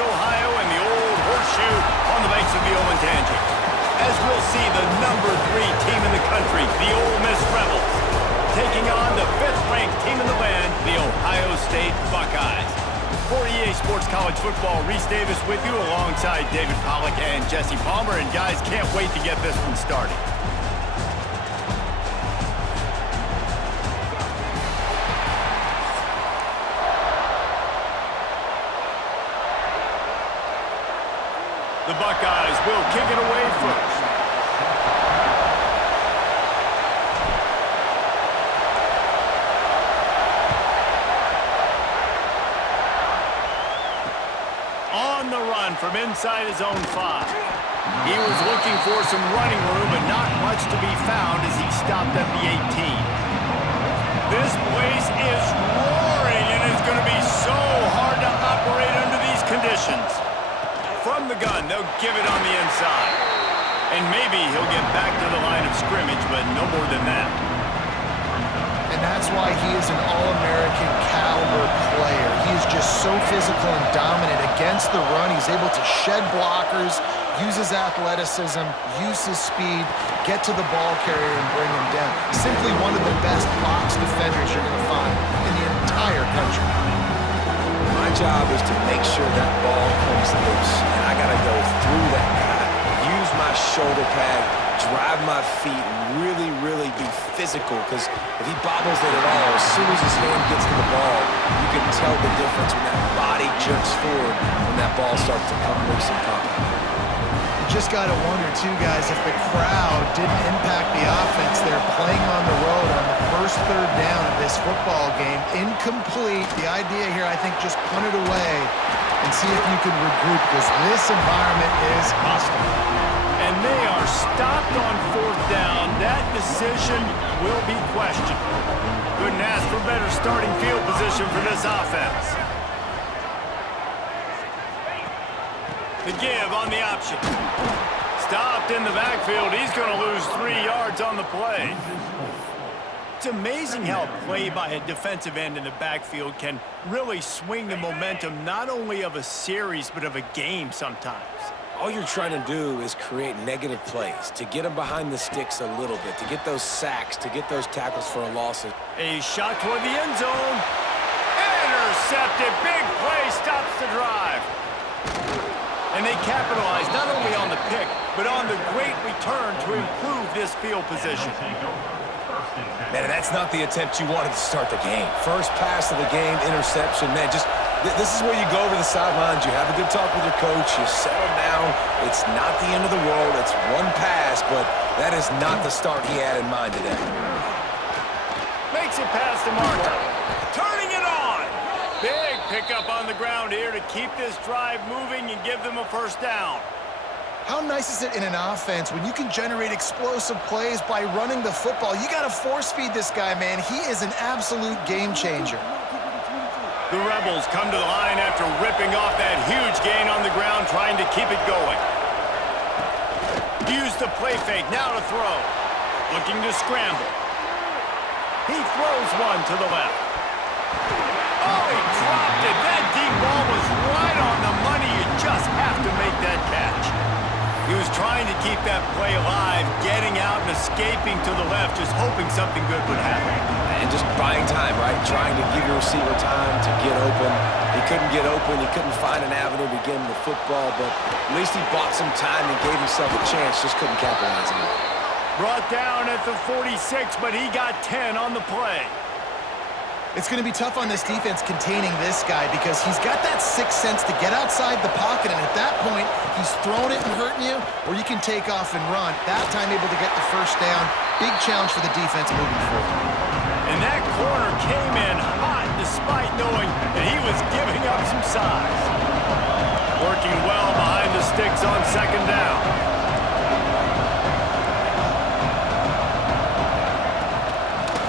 Ohio, and the old horseshoe on the banks of the Olentangy. As we'll see the #3 team in the country, the Ole Miss Rebels, taking on the 5th-ranked team in the land, the Ohio State Buckeyes. For EA Sports College Football, Reese Davis with you alongside David Pollack and Jesse Palmer. And guys, can't wait to get this one started. The Buckeyes will kick it away first. On the run from inside his own 5. He was looking for some running room, but not much to be found as he stopped at the 18. This place is roaring, and it's going to be so hard to operate under these conditions. From the gun, they'll give it on the inside. And maybe he'll get back to the line of scrimmage, but no more than that. And that's why he is an All-American caliber player. He is just so physical and dominant against the run. He's able to shed blockers, use his athleticism, use his speed, get to the ball carrier and bring him down. Simply one of the best box defenders you're going to find in the entire country. My job is to make sure that ball comes loose, and I got to go through that guy, use my shoulder pad, drive my feet, and really be physical, because if he bobbles it at all, as soon as his hand gets to the ball, you can tell the difference when that body jerks forward when that ball starts to come loose and pop out. You just got to wonder, too, guys, if the crowd didn't impact the offense. They're playing on the road on the first 3rd down of this football game. Incomplete. The idea here, I think, just punt it away and see if you can regroup, because this environment is hostile. And they are stopped on 4th down. That decision will be questioned. Couldn't ask for better starting field position for this offense. The give on the option. Stopped in the backfield. He's going to lose 3 yards on the play. It's amazing how a play by a defensive end in the backfield can really swing the momentum not only of a series but of a game sometimes. All you're trying to do is create negative plays, to get them behind the sticks a little bit, to get those sacks, to get those tackles for a loss. A shot toward the end zone. Intercepted. Big play stops the drive. And they capitalize not only on the pick, but on the great return to improve this field position. Man, that's not the attempt you wanted to start the game. First pass of the game, interception. Man, this is where you go over the sidelines. You have a good talk with your coach. You settle down. It's not the end of the world. It's one pass, but that is not the start he had in mind today. Makes it past the marker. Turning it on. Big pickup on the ground here to keep this drive moving and give them a 1st down. How nice is it in an offense when you can generate explosive plays by running the football? You got to force feed this guy, man. He is an absolute game changer. The Rebels come to the line after ripping off that huge gain on the ground, trying to keep it going. Use the play fake, now to throw. Looking to scramble. He throws one to the left. Oh, he dropped it. That deep ball was right on the money. You just have to make that catch. He was trying to keep that play alive, getting out and escaping to the left, just hoping something good would happen. And just buying time, right? Trying to give your receiver time to get open. He couldn't get open. He couldn't find an avenue to get him the football, but at least he bought some time and gave himself a chance. Just couldn't capitalize on it. Brought down at the 46, but he got 10 on the play. It's going to be tough on this defense containing this guy because he's got that sixth sense to get outside the pocket, and at that point, he's throwing it and hurting you, or you can take off and run. That time able to get the 1st down. Big challenge for the defense moving forward. And that corner came in hot despite knowing that he was giving up some size. Working well behind the sticks on 2nd down.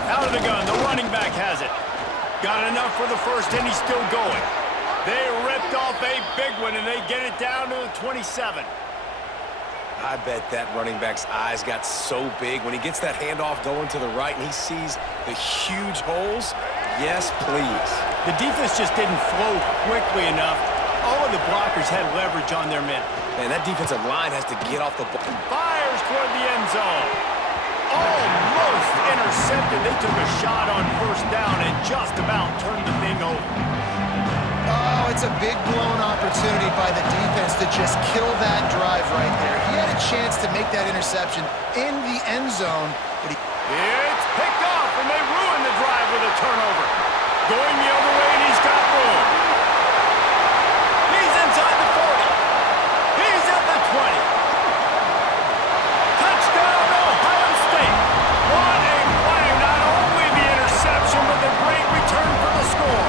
Out of the gun, the running back has it. Got enough for the 1st, and he's still going. They ripped off a big one, and they get it down to the 27. I bet that running back's eyes got so big when he gets that handoff going to the right and he sees the huge holes. Yes, please. The defense just didn't flow quickly enough All of the blockers had leverage on their men. Man, that defensive line has to get off the ball. Fires toward the end zone. Almost intercepted. They took a shot on first down and just about turned the thing over. Oh, it's a big blown opportunity by the defense to just kill that drive right there. He had a chance to make that interception in the end zone, but he... It's picked off, and they ruined the drive with a turnover. Going the other way, and he's got room. He's inside the 40. He's at the 20. Touchdown, Ohio State. What a play. Not only the interception, but the great return for the score.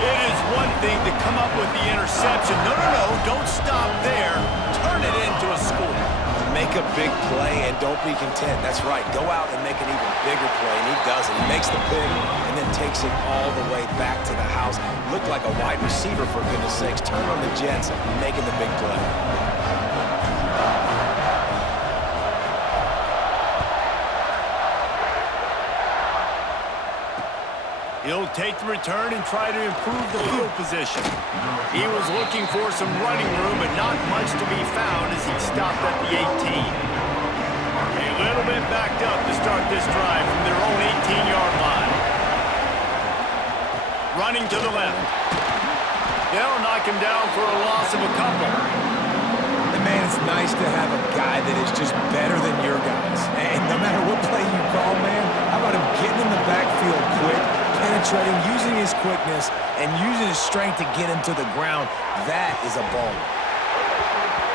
It is one thing to come up with the interception. No, don't stop there. Turn it into a score. Make a big play and don't be content. That's right. Go out and make an even bigger play, and he does it. He makes the pick and then takes it all the way back to the house. Looked like a wide receiver, for goodness sakes. Turn on the Jets, making the big play. He'll take the return and try to improve the field position. He was looking for some running room, but not much to be found as he stopped at the 18. A little bit backed up to start this drive from their own 18-yard line. Running to the left. They'll knock him down for a loss of a couple. And man, it's nice to have a guy that is just better than your guys. And no matter what play you call, man, how about him getting in the backfield quick, penetrating, using his quickness, and using his strength to get him to the ground. That is a ball.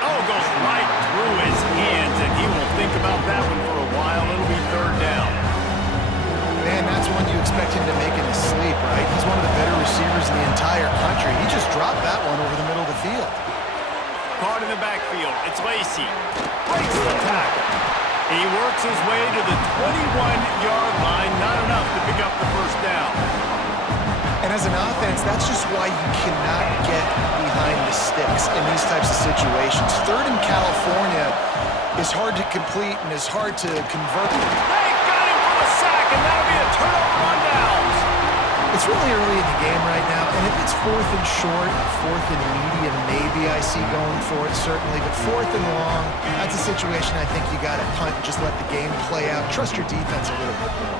Oh, goes right through his hands, and he will think about that one for a while. It'll be third down. Man, that's one you expect him to make in his sleep, right? He's one of the better receivers in the entire country. He just dropped that one over the middle of the field. Caught in the backfield. It's Lacy. Breaks the tackle. He works his way to the 21-yard line. Not enough to pick up the first down. And as an offense, that's just why you cannot get behind the sticks in these types of situations. Third in California is hard to complete and is hard to convert. They got him for the sack, and that'll be a turnover on downs. It's really early in the game right now, and if it's fourth and short, fourth and medium, maybe I see going for it, certainly. But fourth and long, that's a situation I think you got to punt and just let the game play out. Trust your defense a little bit more.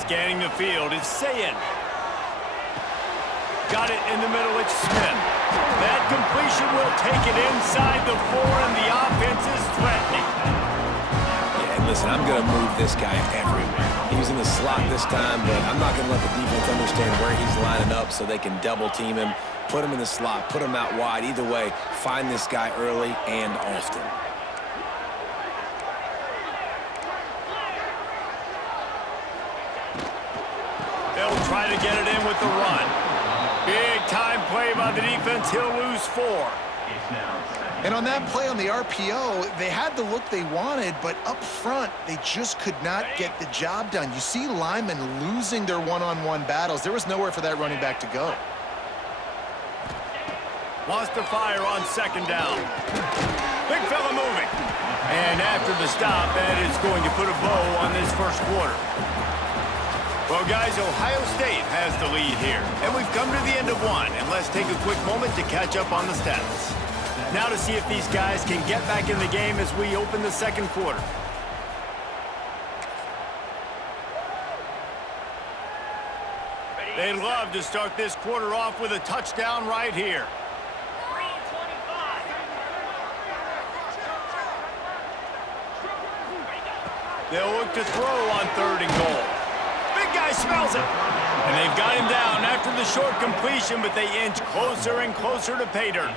Scanning the field is Sayin. Got it in the middle, it's Smith. That completion will take it inside the 4, and the offense is threatening. Yeah, and listen, I'm going to move this guy everywhere. He's in the slot this time, but I'm not going to let the defense understand where he's lining up so they can double team him, put him in the slot, put him out wide. Either way, find this guy early and often. They'll try to get it in with the run. Big time play by the defense. He'll lose 4. And on that play on the RPO, they had the look they wanted, but up front, they just could not get the job done. You see linemen losing their one-on-one battles. There was nowhere for that running back to go. Wants to fire on second down. Big fella moving. And after the stop, that is going to put a bow on this first quarter. Well, guys, Ohio State has the lead here. And we've come to the end of one. And let's take a quick moment to catch up on the stats. Now to see if these guys can get back in the game as we open the second quarter. They'd love to start this quarter off with a touchdown right here. They'll look to throw on third and goal. Big guy smells it. And they've got him down after the short completion, but they inch closer and closer to pay dirt.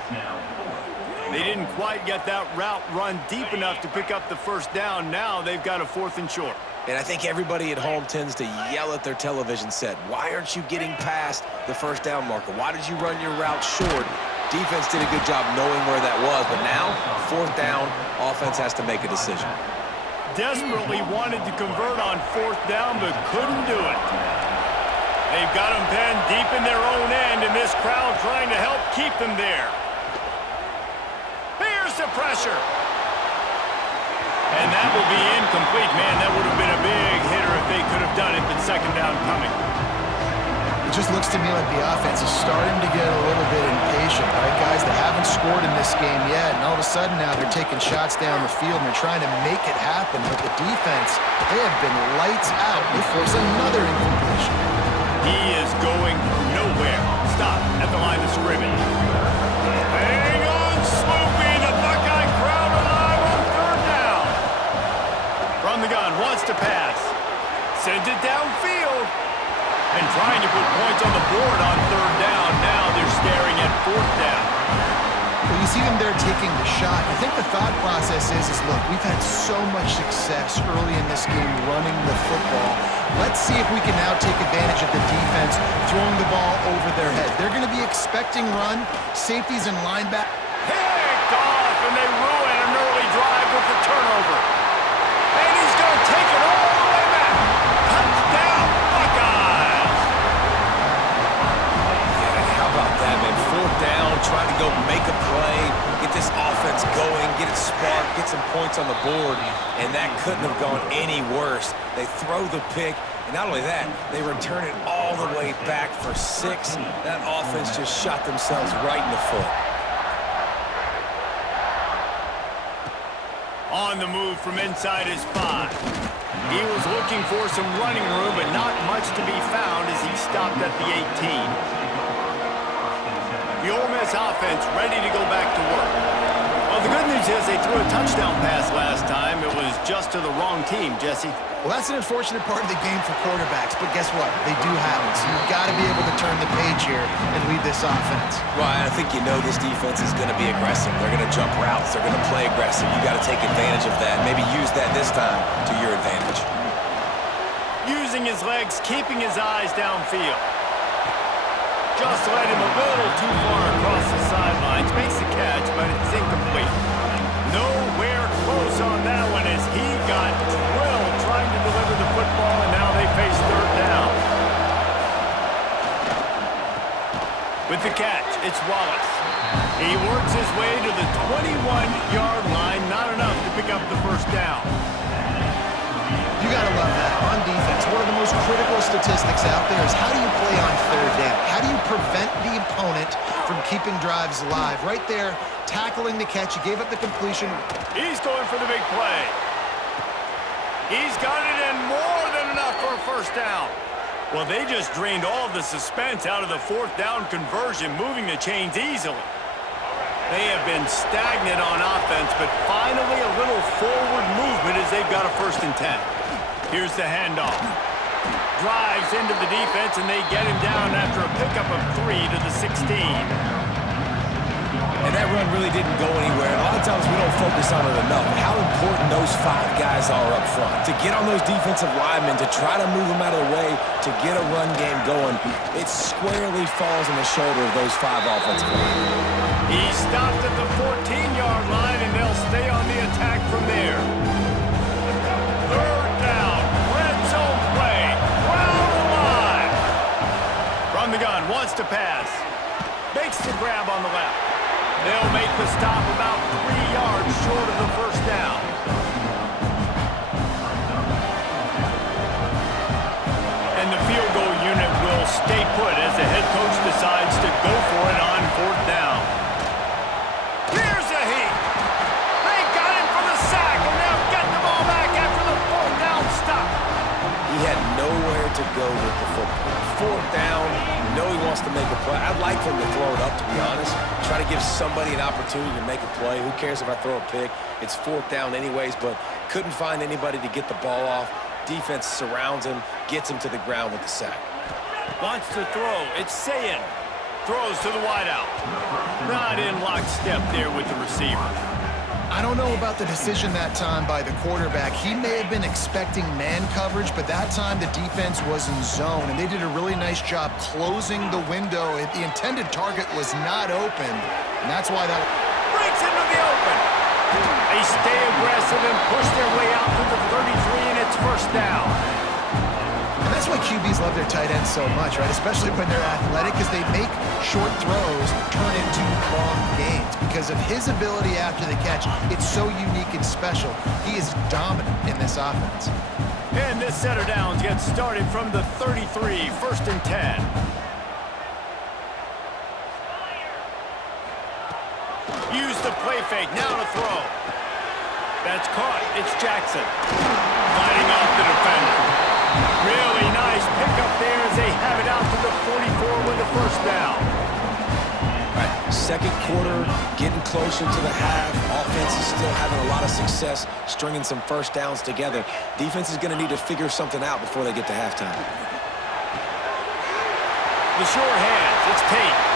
They didn't quite get that route run deep enough to pick up the first down. Now they've got a 4th and short. And I think everybody at home tends to yell at their television set. Why aren't you getting past the first down marker? Why did you run your route short? Defense did a good job knowing where that was, but now, 4th down, offense has to make a decision. Desperately wanted to convert on 4th down, but couldn't do it. They've got them pinned deep in their own end, and this crowd trying to help keep them there. Here's the pressure. And that will be incomplete. Man, that would have been a big hitter if they could have done it, but second down coming. It just looks to me like the offense is starting to get a little bit impatient, right, guys? They haven't scored in this game yet, and all of a sudden now they're taking shots down the field and they're trying to make it happen. But the defense, they have been lights out. They force another incompletion. He is going nowhere. Stop at the line of scrimmage. Hang on, Sloopy. The Buckeye crowd alive on third down. From the gun, wants to pass. Sends it downfield. And trying to put points on the board on third down. Now they're staring at fourth down. Well, you see them there taking the shot. I think the thought process is look, we've had so much success early in this game running the football. Let's see if we can now take advantage of the defense throwing the ball over their head. They're going to be expecting run, safeties and linebackers. Picked off, and they ruin an early drive with the turnover. And he's going to take it all the way back. Touchdown, Buckeyes! Yeah, how about that, man? Fourth down, trying to go make a play, get this offense going, get it sparked, get some points on the board, and that couldn't have gone any worse. They throw the pick, and not only that, they return it all the way back for 6. That offense just shot themselves right in the foot. On the move from inside his 5. He was looking for some running room, but not much to be found as he stopped at the 18. The Ole Miss offense ready to go back to work. Well, the good news is they threw a touchdown pass last time. It was just to the wrong team, Jesse. Well, that's an unfortunate part of the game for quarterbacks, but guess what? They do have it, so you've got to be able to turn the page here and lead this offense. Ryan, I think you know this defense is going to be aggressive. They're going to jump routes. They're going to play aggressive. You got to take advantage of that. Maybe use that this time to your advantage. Using his legs, keeping his eyes downfield. Just led him a little too far across the sidelines. Makes the catch, but it's incomplete. Nowhere close on that one as he got drilled trying to deliver the football, and now they face third down. With the catch, it's Wallace. He works his way to the 21-yard line. Not enough to pick up the first down. You got to love that. On defense, one of the most critical statistics out there is how do you play on third down? How do you prevent the opponent from keeping drives alive? Right there, tackling the catch. He gave up the completion. He's going for the big play. He's got it in more than enough for a first down. Well, they just drained all of the suspense out of the fourth down conversion, moving the chains easily. They have been stagnant on offense, but finally a little forward movement as they've got a 1st and 10. Here's the handoff. Drives into the defense, and they get him down after a pickup of 3 to the 16. And that run really didn't go anywhere. A lot of times we don't focus on it enough. How important those 5 guys are up front. To get on those defensive linemen, to try to move them out of the way, to get a run game going, it squarely falls on the shoulder of those 5 offensive linemen. He stopped at the 14-yard line, and they'll stay on the attack from there. Third down, red zone play, crowd alive. From the gun, wants to pass. Makes the grab on the left. They'll make the stop about 3 yards short of the first down. And the field goal unit will stay put as the head coach decides to go for it on 4th down. Here's a heat. They got him for the sack, and they'll get the ball back after the 4th down stop. He had nowhere to go with the football. 4th down, you know he wants to make a play. I'd like for him to throw it up, to be honest. Try to give somebody an opportunity to make a play. Who cares if I throw a pick? It's 4th down anyways, but couldn't find anybody to get the ball off. Defense surrounds him, gets him to the ground with the sack. Wants to throw. It's Sayin. Throws to the wideout. Not in lockstep there with the receiver. I don't know about the decision that time by the quarterback. He may have been expecting man coverage, but that time the defense was in zone, and they did a really nice job closing the window. The intended target was not open, and that's why that breaks into the open. They stay aggressive and push their way out to the 33, and it's first down. And that's why QBs love their tight ends so much, right? Especially when they're athletic, because they make short throws turn into long gains. Because of his ability after the catch, it's so unique and special. He is dominant in this offense. And this set of downs gets started from the 33, 1st and 10. play fake. Now to throw. That's caught. It's Jackson. Fighting off the defender. Really nice pickup there as they have it out to the 44 with a first down. Second quarter, getting closer to the half. Offense is still having a lot of success stringing some first downs together. Defense is going to need to figure something out before they get to halftime. The sure hands. It's Tate.